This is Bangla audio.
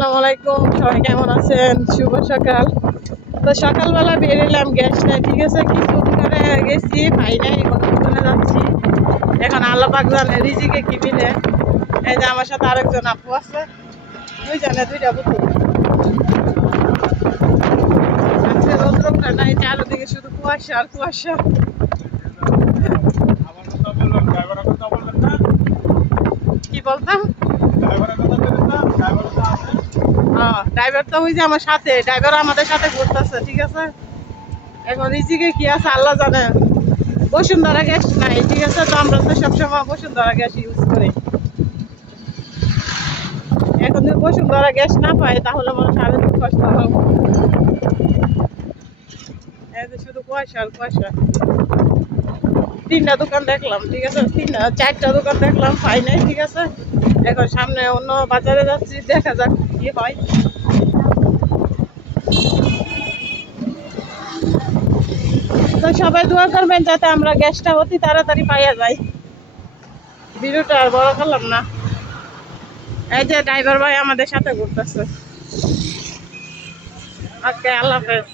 আসসালামু আলাইকুম, সবাই কেমন আছেন? শুভ সকাল। তো সকালবেলা বেরোলাম গ্যাস নাই, ঠিক আছে। কিছু দোকানে গেছি, পাই নাই, অন্য দোকানে যাচ্ছি। এখন আল্লাহ পাক জানে রিজিকে কি মিলে। এই যে আমার সাথে আরেকজন আপু আছে, দুইজনে দুইটা পুতুল। আজকে রৌদ্রটা নাই, চারদিকে শুধু কুয়াশা আর কুয়াশা। কি বলতাম? ড্রাইভার তো ওই যে আমার সাথে, ড্রাইভার আমাদের সাথে ঘুরতেছে, ঠিক আছে। এখন রিজিকে কি আছে আল্লাহ জানে। বসুন্ধরা গ্যাস নাই, ঠিক আছে। তো আমরা তো সবসময় বসুন্ধরা গ্যাস ইউজ করি। এখন যদি বসুন্ধরা গ্যাস না পাই তাহলে মানুষ আরো খুব কষ্ট হবে। এই যে শুধু কুয়াশা আর কুয়াশা। তিনটা দোকান দেখলাম, ঠিক আছে। চারটা দোকান দেখলাম, পাই নাই, ঠিক আছে। এখন সামনে অন্য বাজারে যাচ্ছি, দেখা যাক কি হয়। তো সবাই দোয়া করবেন যাতে আমরা গ্যাসটা অতি তাড়াতাড়ি পাইয়া যাই। ভিডিওটা আর বড় করলাম না। এই যে ড্রাইভার ভাই আমাদের সাথে ঘুরতেছে। ওকে, আল্লাহ হাফেজ।